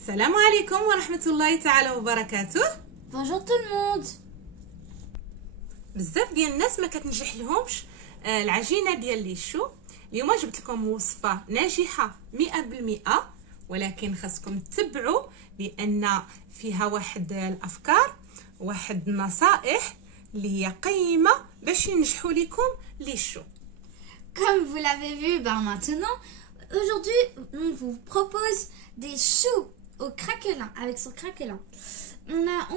السلام عليكم ورحمة الله تعالى وبركاته. Bonjour tout le monde. بزاف ديال الناس ما كتنجح لهمش العجينة ديال ليشو. اليوم جبت لكم وصفة ناجحة 100%، ولكن خاصكم تتبعوا لأن فيها واحد الأفكار واحد النصائح اللي هي قيمة باش ينجحوا لكم ليشو. Comme vous l'avez vu, maintenant, aujourd'hui, on vous propose des choux au craquelin, avec son craquelin.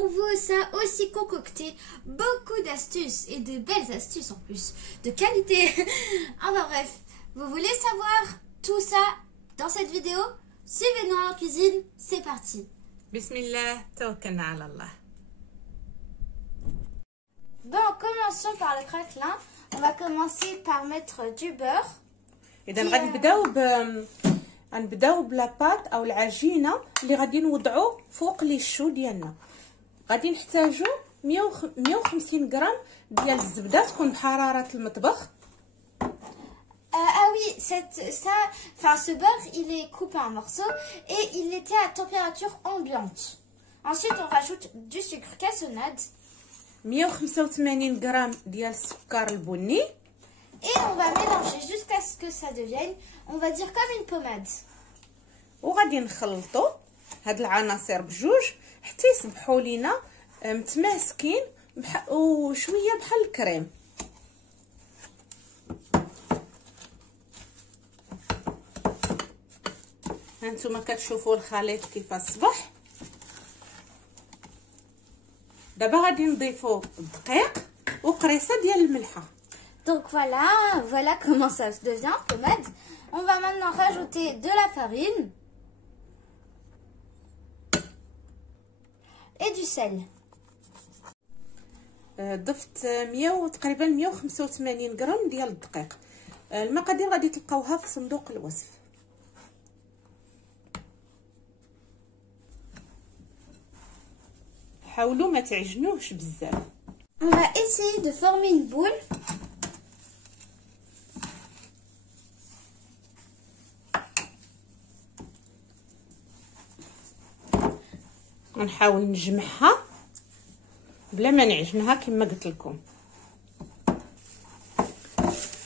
On veut ça aussi concocter, beaucoup d'astuces et de belles astuces en plus, de qualité. Enfin bref, vous voulez savoir tout ça dans cette vidéo? Suivez-nous en cuisine, c'est parti. Bismillah, tawakkalna ala Allah. Bon, commençons par le craquelin. On va commencer par mettre du beurre. إذا غنبداو بلاباط او العجينه اللي غادي نوضعو فوق ليشو ديالنا. غادي نحتاجو 150 غرام ديال الزبده تكون بحراره المطبخ. Ah oui, ce beurre, il est coupé en morceaux et il était à température ambiante. Ensuite, on rajoute du sucre cassonade. 185 غرام ديال السكر البني. Et on va mélanger jusqu'à ce que ça devienne, on va dire comme une pommade. وغادي نخلطو هاد العناصر بجوج حتى يصبحوا لينا متماسكين وشويه بحال الكريم. هانتوما كتشوفوا الخليط كيف اصبح. دابا غادي نضيفوا الدقيق وقريصه ديال الملحه. Donc voilà comment ça devient pommade. On va maintenant rajouter de la farine et du sel. ضفت تقريبا 185 غرام ديال الدقيق. المقادير غادي تلقاوها في صندوق الوصف. حاولوا ما تعجنوش بزاف. On va essayer de former une boule. ونحاول نجمعها بلا ما نعجنها كما قلت لكم.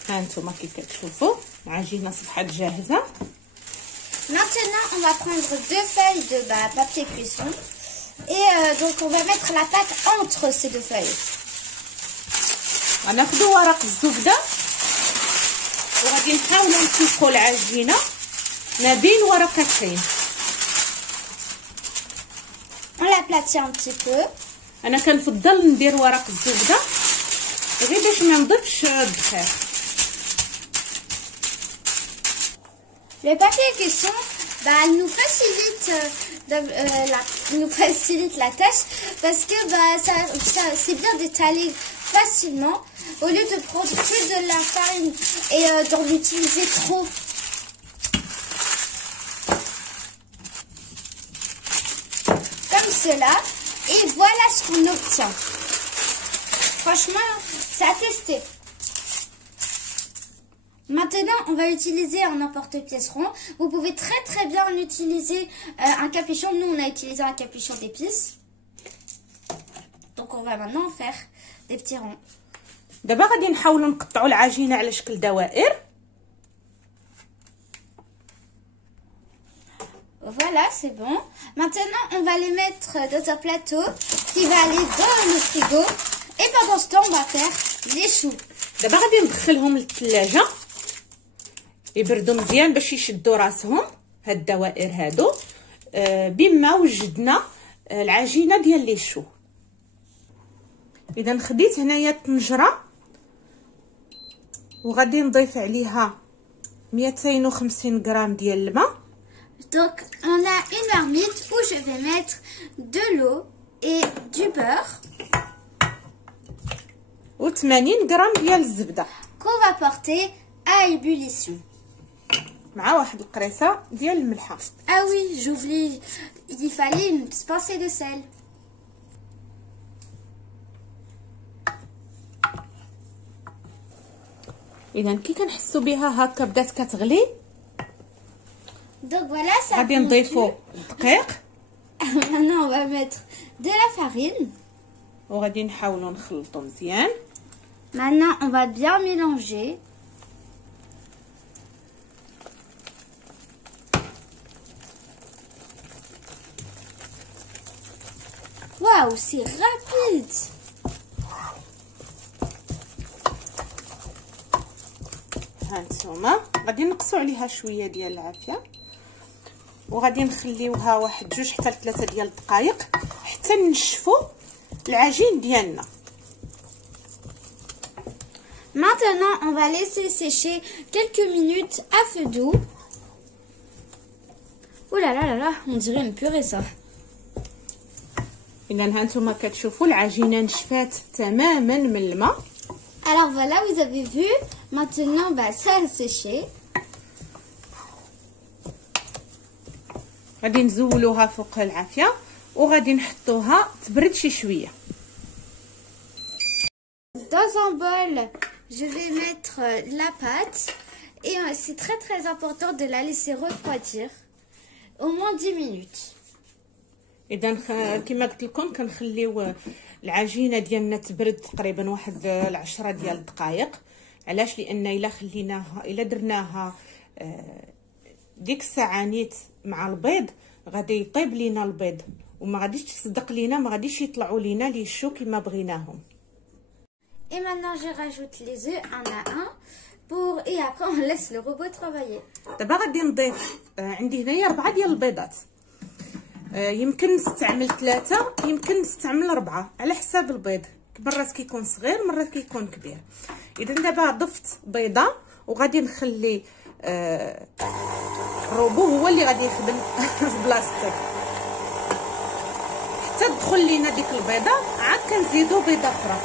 ها انتم كي كتشوفوا العجينه صبحت جاهزه. Maintenant, on va prendre deux feuilles de papier cuisson et donc on va mettre la pâte entre ces deux feuilles. غناخذوا ورق الزبده وغادي نحاولوا نسلقوا العجينه ما بين ورقتين. On l'aplatit un petit peu. انا كنفضل ندير ورق الزبده غير باش ما نضيفش الدقيق. Le papier cuisson, nous facilite la tâche parce que c'est bien d'étaler facilement au lieu de prendre que de la farine et d'en utiliser trop. Comme cela, et voilà ce qu'on obtient. Franchement, c'est à tester. Maintenant, on va utiliser un emporte-pièce rond. Vous pouvez très bien utiliser un capuchon. Nous, on a utilisé un capuchon d'épices. Donc, on va maintenant faire des petits ronds. دابا غادي نحاولوا نقطعوا العجينه على شكل دوائر. Voilà, c'est bon. Maintenant, on va les mettre dans un plateau qui va aller dans le frigo. Et pendant ce temps, on va faire les choux. دابا غادي ندخلهم للثلاجه يبردوا مزيان باش يشدوا راسهم هاد الدوائر هادو. بما وجدنا العجينه ديال ليشو. اذا خديت هنايا الطنجره وغادي نضيف عليها 250 غرام ديال الماء. Donc, on a une marmite où je vais mettre de l'eau et du beurre. و 80 غرام ديال الزبده qu'on va porter à ébullition. مع واحد القريصه ديال الملحه. Ah oui, j'oublie, il fallait une pincée de sel. اذا كي كنحسوا بها هكا بدات كتغلي Donc voilà, ça غادي نضيفوا الدقيق Maintenant, on va mettre de la farine. وغادي نحاولوا نخلطوا مزيان. Maintenant, on va bien mélanger. Waouh, c'est rapide! هانتوما غادي نقصوا عليها شويه ديال العافيه وغادي نخليوها واحد 2 حتى 3 ديال الدقائق حتى نشفوا العجين ديالنا. Maintenant, on va laisser sécher quelques minutes à feu doux. Oh là là là là, on dirait une purée ça. اذا هانتوما كتشوفوا العجينه نشفات تماما من الماء. Alors voilà, vous avez vu. Maintenant, bah, ça a séché. غادي نزولوها فوق العافيه وغادي نحطوها تبرد شي شويه. Dans un bol, je vais mettre la pâte et c'est très important de la laisser refroidir au moins 10 minutes. اذا كما قلت لكم كنخليو العجينه ديالنا تبرد تقريبا واحد 10 ديال الدقائق. علاش؟ لان الا درناها ديك الساعه نيت مع البيض غادي يطيب لينا البيض وما غاديش تصدق لينا، ما غاديش يطلعوا لينا لي شو كما بغيناهم. Et maintenant, je rajoute les œufs un à un et après on laisse le robot travailler. دابا غادي نضيف عندي هنايا 4 ديال البيضات. يمكن نستعمل 3 يمكن نستعمل 4 على حساب البيض، مرات كيكون صغير مرات كيكون كبير. اذا دابا ضفت بيضه وغادي نخلي الروبو هو اللي غادي يخدم في بلاصتك حتى تدخل لينا ديك البيضه. عاد كنزيدو بيضه اخرى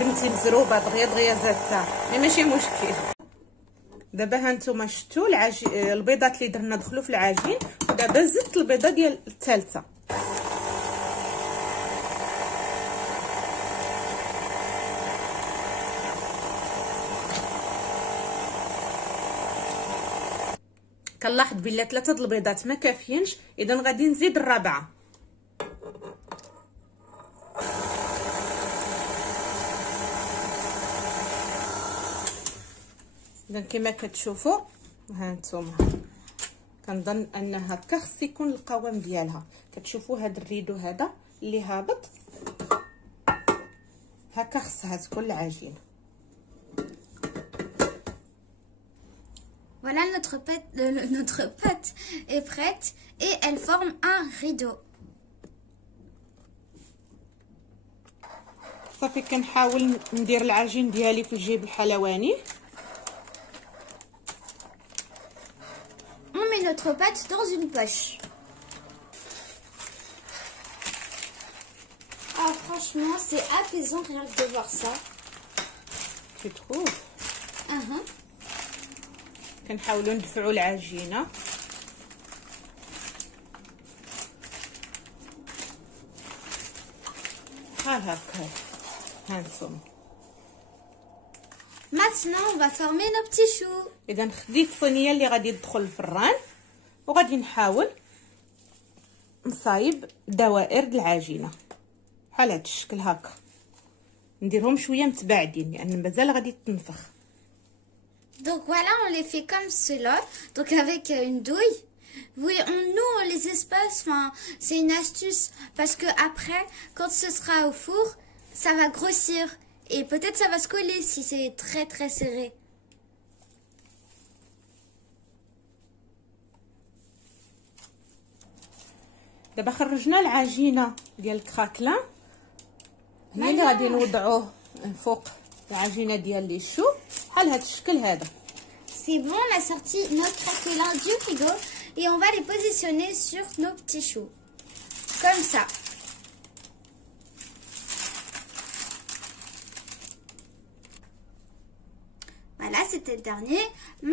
بنتي مزروبه دغيا زادتها ماشي مشكل. دابا هانتوما شفتوا البيضات اللي درنا دخلوا في العجين ودابا زدت البيضه ديال الثالثه. كنلاحظ بلي 3 د البيضات ما كافيينش، اذا غادي نزيد الرابعه. اذا كما كتشوفوا هانتوما كنظن ان هكا خص يكون القوام ديالها. كتشوفوا هذا الريدو هذا اللي هابط هكا خصها تكون العجينه. Voilà, notre pâte est prête et elle forme un rideau. صافي كنحاول ندير العجين ديالي في الجيب الحلواني. On met notre pâte dans une poche. Ah, franchement, c'est apaisant rien que de voir ça. Tu trouves? كنحاولوا ندفعوا العجينه. هكا هانتوما. Maintenant, on va former nos petits choux. اذا خديت الصينيه اللي غادي تدخل الفران وغادي نحاول نصايب دوائر د العجينه بحال هذا الشكل هكا. نديرهم شويه متباعدين لان مازال غادي تنفخ. Donc voilà, on les fait comme cela, donc avec une douille. Oui, nous on les espace, enfin c'est une astuce parce que après, quand ce sera au four, ça va grossir et peut-être ça va se coller si c'est très serré. دابا خرجنا العجينه ديال الكراكلان، هنا اللي غادي نوضعوه فوق العجينه ديال لي شو بحال هذا الشكل هذا. C'est bon, on a sorti nos craquelins du frigo et on va les positionner sur nos petits choux. Comme ça. Voilà, c'était le dernier.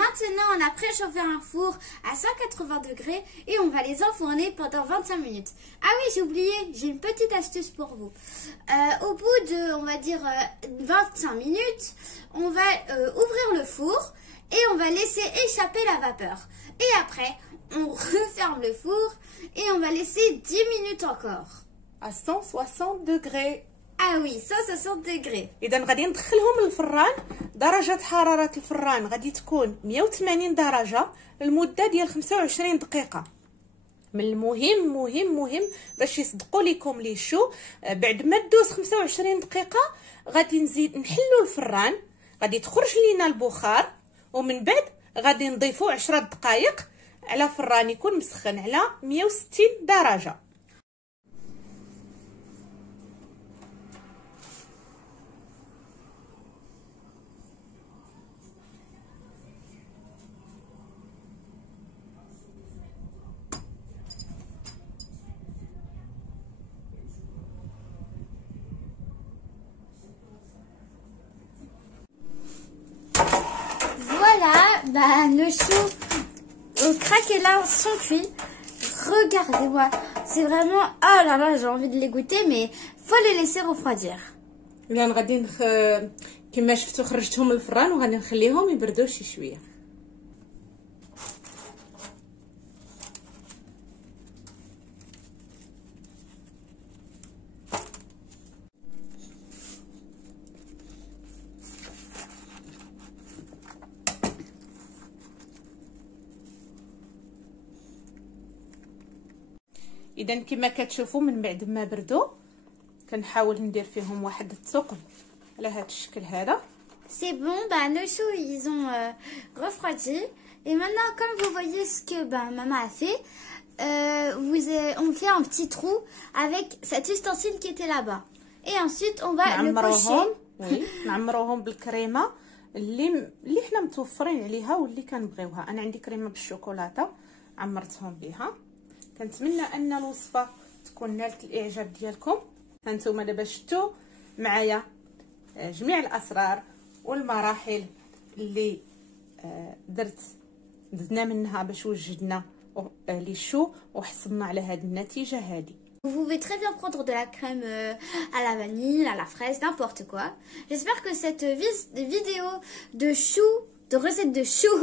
Maintenant, on a préchauffé un four à 180 degrés et on va les enfourner pendant 25 minutes. Ah oui, j'ai oublié, j'ai une petite astuce pour vous. Au bout de, on va dire, 25 minutes, on va ouvrir le four et on va laisser échapper la vapeur. Et après, on referme le four et on va laisser 10 minutes encore. À 160 degrés. Ah oui, 160 degrés. اذا غادي ندخلهم للفران. درجه حراره الفران غادي تكون 180 درجه لمده ديال 25 دقيقه. من المهم مهم باش يصدقوا لكم لي شو بعد ما دوز 25 دقيقه غادي نزيد نحلوا الفران، غادي تخرج لينا البخار، ومن بعد غادي نضيفوا 10 دقائق على فران يكون مسخن على 160 درجه. Voilà, bah, nos choux au craquelin sont cuits. Regardez-moi, c'est vraiment... Oh là là, j'ai envie de les goûter, mais faut les laisser refroidir. الان غادي كما شفتوا خرجتهم من الفران وغادي نخليهم يبردوا شي شويه. اذا كما كتشوفوا من بعد ما بردوا كنحاول ندير فيهم واحد الثقب على هذا الشكل هذا. C'est bon, bah, nos choux, ils ont refroidi. Et maintenant, comme vous voyez ce que bah, maman a fait, on fait un petit trou avec cet ustensile qui était là-bas. Et ensuite, on va le pocher. وي نعمروهم بالكريمه اللي حنا متوفرين عليها واللي كنبغيوها. انا عندي كريمه بالشوكولاته عمرتهم بها. كنتمنى ان الوصفه تكون نالت الاعجاب ديالكم. هانتوما دابا شفتوا معايا جميع الاسرار والمراحل اللي دزنا منها باش وجدنا لي شو وحصلنا على هذه النتيجه هذه. Vous pouvez très bien prendre de la crème à la vanille, à la fraise, n'importe quoi. J'espère que cette vidéo de choux, de recette de choux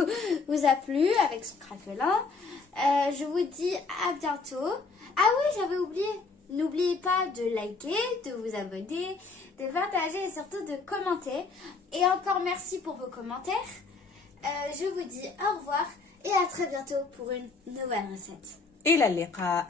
vous a plu avec ce craquelin. Je vous dis à bientôt. Ah oui, j'avais oublié. N'oubliez pas de liker, de vous abonner, de partager et surtout de commenter. Et encore merci pour vos commentaires. Je vous dis au revoir et à très bientôt pour une nouvelle recette. إلى اللقاء.